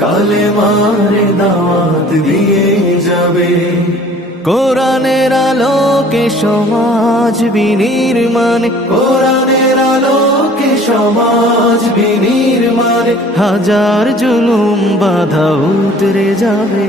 কালে মারে দাওয়াত দিয়ে যাবে। কোরআনের আলোকে সমাজ বিনির্মাণ। কোরআনের আলোকে সমাজ বিনির্মাণ। হাজার জুলুম বাধা উতরে যাবে।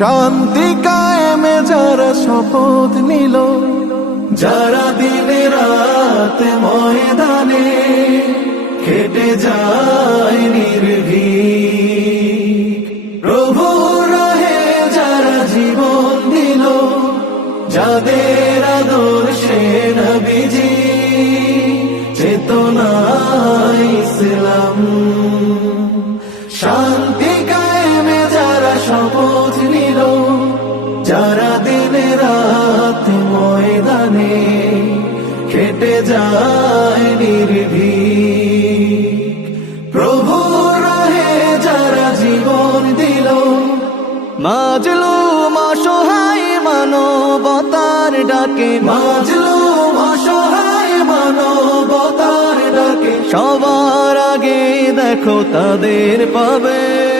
শান্তি কায়েমে যারা শপথ নিল, যারা দিনে রাত ময়দানে কেটে যায় নির্ভীক। প্রভু রহে যারা জীবন দিল, যাদের আদর্শে নবীজি চেতনা রাত ময়দানে কেটে যায় নির্ভীক। প্রভু রহে যারা জীবন দিল, মাজলু অসহায় মানবতার ডাকে। মাজলু অসহায় মানবতার ডাকে। সবার আগে দেখো তাদের পাবে।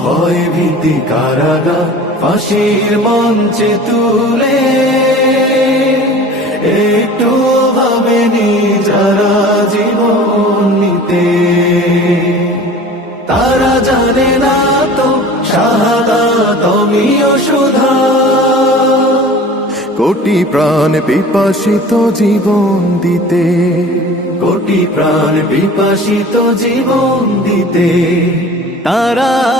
ভয় ভীতি কারাগার ফাঁসির মঞ্চে তুলে। একটু ভাবেনি যারা জীবন নিতে। তারা জানে না তো শাহাদা তুমিও সুধা। কোটি প্রাণ পিপাসিত জীবন দিতে। কোটি প্রাণ বিপাসিত জীবন দিতে। তারা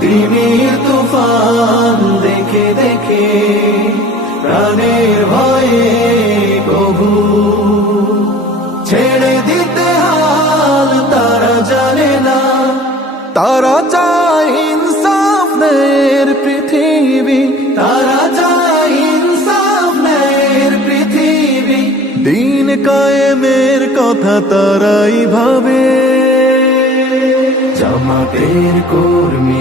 তিমির তুফান দেখে দেখে প্রাণের ভয়ে কবু। ছেড়ে দিতে হাল তারা জানে না। তারা চায় ইনসাফ নের পৃথিবী। তারা যায় ইনসাফ ন্যায়ের পৃথিবী। দিন কায়েমের কথা তারাই ভাবে। জামাতের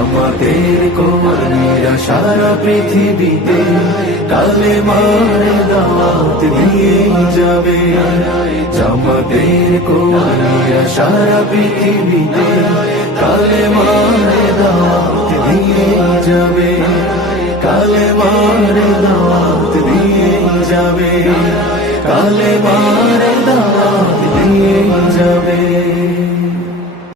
জামাতের কর্মীরা সারা পৃথিবীতে কালে মারে দাওয়াত দিয়ে যাবে। জামাতের কর্মীরা সারা পৃথিবীতে কালে মারে দাওয়াত দিয়ে যাবে। কালে মার দাওয়াত দিয়ে যাবে। কালে মার